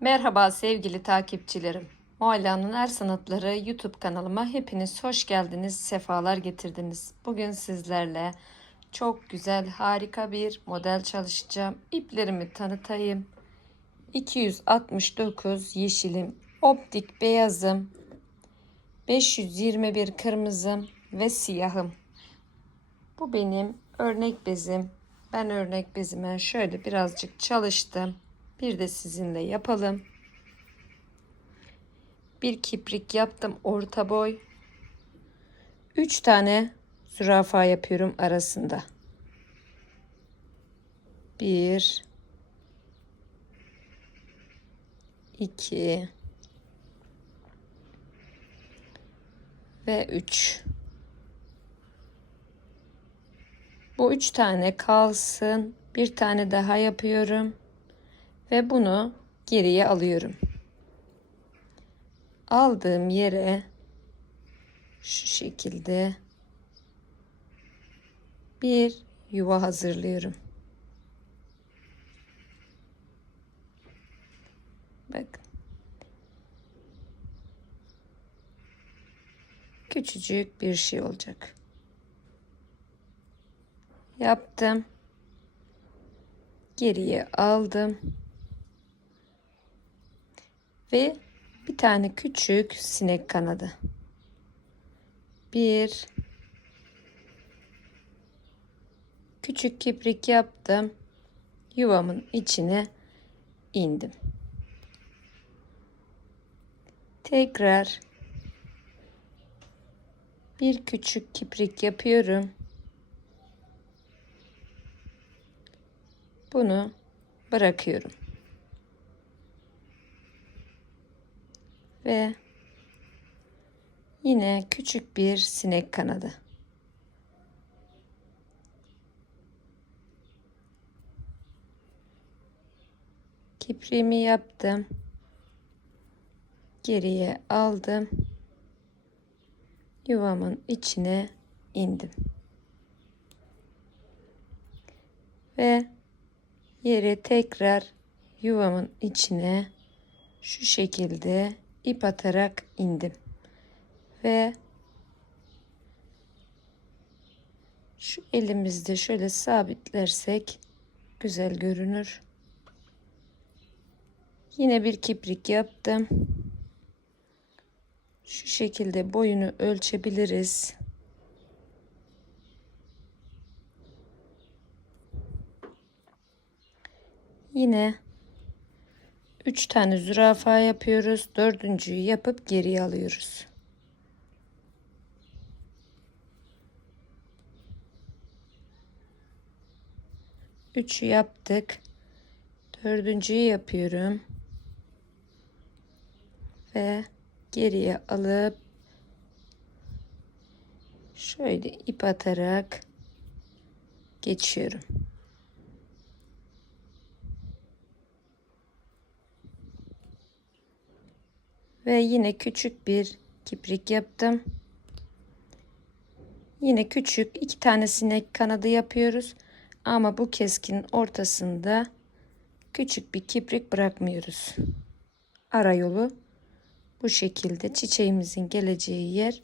Merhaba sevgili takipçilerim. Mualla'nın Er Sanatları YouTube kanalıma hepiniz hoş geldiniz, sefalar getirdiniz. Bugün sizlerle çok güzel, harika bir model çalışacağım. İplerimi tanıtayım. 269 yeşilim, optik beyazım, 521 kırmızım ve siyahım. Bu benim örnek bezim. Ben örnek bezime şöyle birazcık çalıştım. Bir de sizinle yapalım. Bir kiprik yaptım orta boy. 3 tane zürafa yapıyorum arasında. 1 2 ve 3 Bu üç tane kalsın. Bir tane daha yapıyorum. Ve bunu geriye alıyorum. Aldığım yere şu şekilde bir yuva hazırlıyorum. Bakın. Küçücük bir şey olacak yaptım. Geriye aldım. Ve bir tane küçük sinek kanadı. Bir küçük kiprik yaptım. Yuvamın içine indim. Tekrar bir küçük kiprik yapıyorum. bunu bırakıyorum. Ve yine küçük bir sinek kanadı. Kipriğimi yaptım. Geriye aldım. Yuvamın içine indim. Ve yere tekrar yuvamın içine şu şekilde ip atarak indim. Ve şu elimizde şöyle sabitlersek güzel görünür. Yine bir kiprik yaptım. Şu şekilde boyunu ölçebiliriz. Yine 3 tane zürafa yapıyoruz. Dördüncüyü yapıp geriye alıyoruz. Üçü yaptık. Dördüncüyü yapıyorum. Ve geriye alıp şöyle ip atarak geçiyorum. Ve yine küçük bir kiprik yaptım. Yine küçük iki tane sinek kanadı yapıyoruz. Ama bu keskin ortasında küçük bir kiprik bırakmıyoruz. Ara yolu bu şekilde çiçeğimizin geleceği yer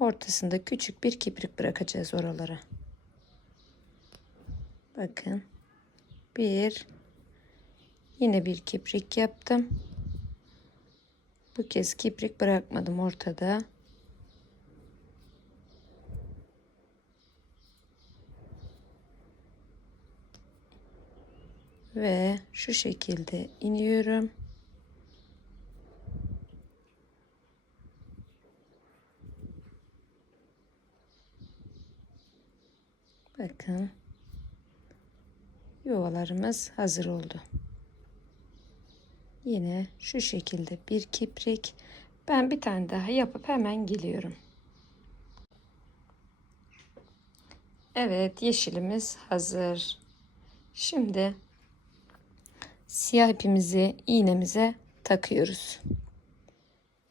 ortasında küçük bir kiprik bırakacağız oralara. Bakın. Bir yine bir kiprik yaptım. Bu kez kiprik bırakmadım ortada. Ve şu şekilde iniyorum. Bakın. Yuvalarımız hazır oldu. Yine şu şekilde bir kiprik. Ben bir tane daha yapıp hemen geliyorum. Evet yeşilimiz hazır. Şimdi siyah ipimizi iğnemize takıyoruz.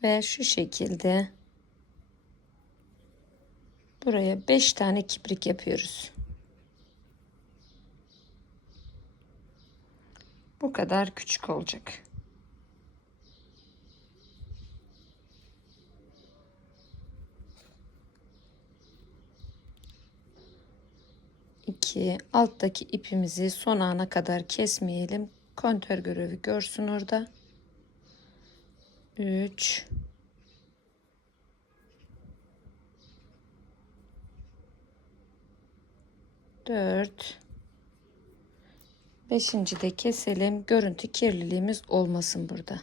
Ve şu şekilde buraya 5 tane kiprik yapıyoruz. Bu kadar küçük olacak. Ki alttaki ipimizi son ana kadar kesmeyelim. Kontör görevi görsün orada. 3 4 Beşinci de keselim. Görüntü kirliliğimiz olmasın burada.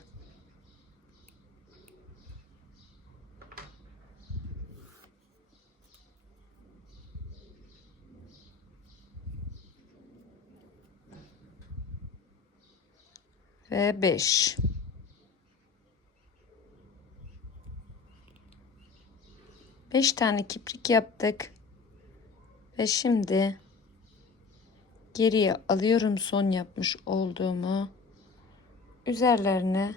Ve 5. Beş tane kiprik yaptık. Ve şimdi geriye alıyorum son yapmış olduğumu. Üzerlerine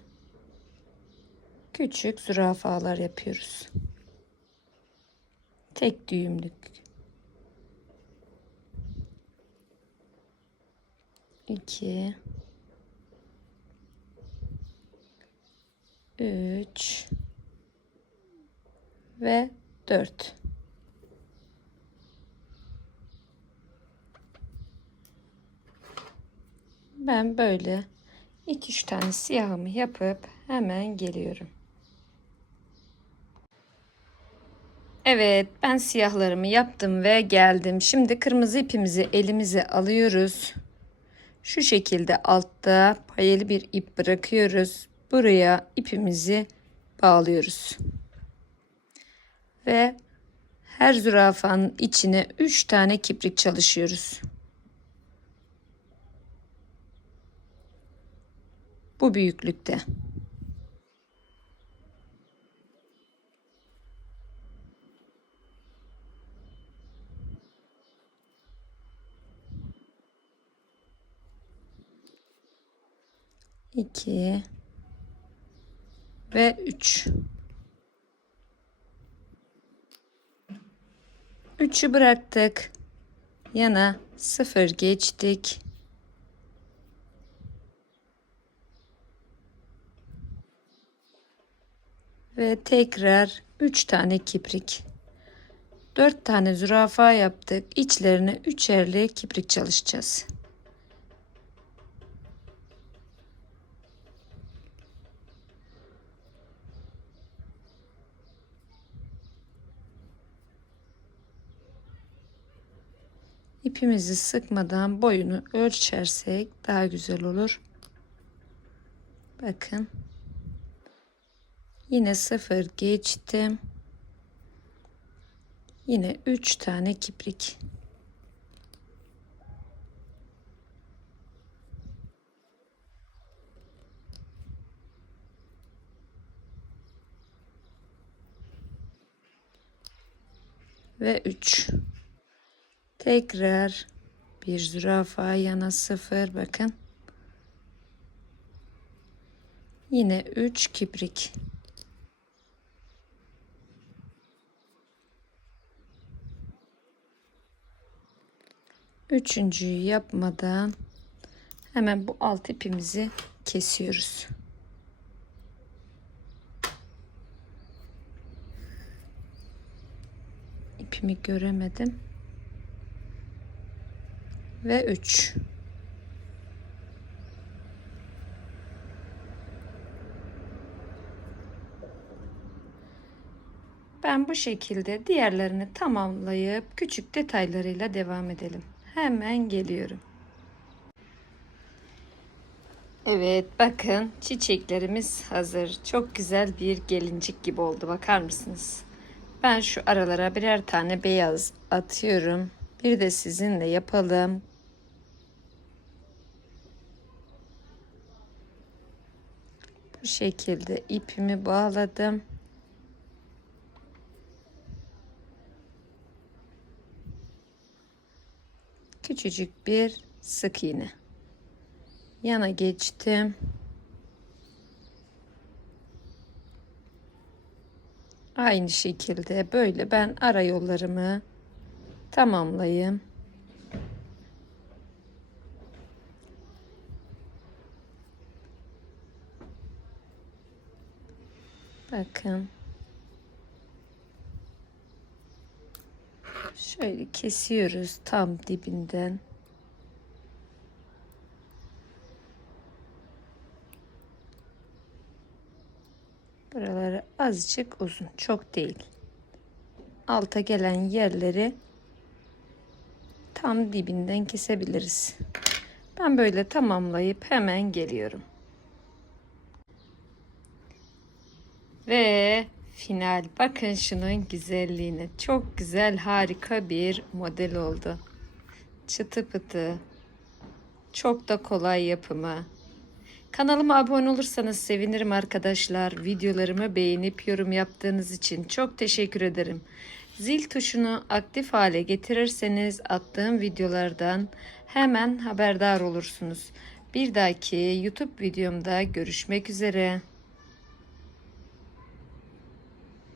küçük zürafalar yapıyoruz. Tek düğümlük. İki. Üç. Ve dört. Ben böyle 2-3 tane siyahımı yapıp hemen geliyorum. Evet ben siyahlarımı yaptım ve geldim. Şimdi kırmızı ipimizi elimize alıyoruz. Şu şekilde altta payeli bir ip bırakıyoruz. Buraya ipimizi bağlıyoruz. Ve her zürafanın içine 3 tane kiprik çalışıyoruz. bu büyüklükte. İki ve üç. Üçü bıraktık. Yana sıfır geçtik. ve tekrar 3 tane kiprik. 4 tane zürafa yaptık. İçlerine üçerli kiprik çalışacağız. İpimizi sıkmadan boyunu ölçersek daha güzel olur. Bakın. Yine sıfır geçtim. Yine üç tane kiprik. Ve üç. Tekrar bir zürafa yana sıfır bakın. Yine üç kiprik. Üçüncüyü yapmadan hemen bu alt ipimizi kesiyoruz. İpimi göremedim. Ve 3. Ben bu şekilde diğerlerini tamamlayıp küçük detaylarıyla devam edelim. Hemen geliyorum. Evet bakın çiçeklerimiz hazır. Çok güzel bir gelincik gibi oldu. Bakar mısınız? Ben şu aralara birer tane beyaz atıyorum. Bir de sizinle yapalım. Bu şekilde ipimi bağladım. küçücük bir sık iğne yana geçtim aynı şekilde böyle ben ara yollarımı tamamlayayım bakın Şöyle kesiyoruz tam dibinden. Buraları azıcık uzun, çok değil. Alta gelen yerleri tam dibinden kesebiliriz. Ben böyle tamamlayıp hemen geliyorum. Ve final. Bakın şunun güzelliğine. Çok güzel, harika bir model oldu. Çıtı pıtı. Çok da kolay yapımı. Kanalıma abone olursanız sevinirim arkadaşlar. Videolarımı beğenip yorum yaptığınız için çok teşekkür ederim. Zil tuşunu aktif hale getirirseniz attığım videolardan hemen haberdar olursunuz. Bir dahaki YouTube videomda görüşmek üzere.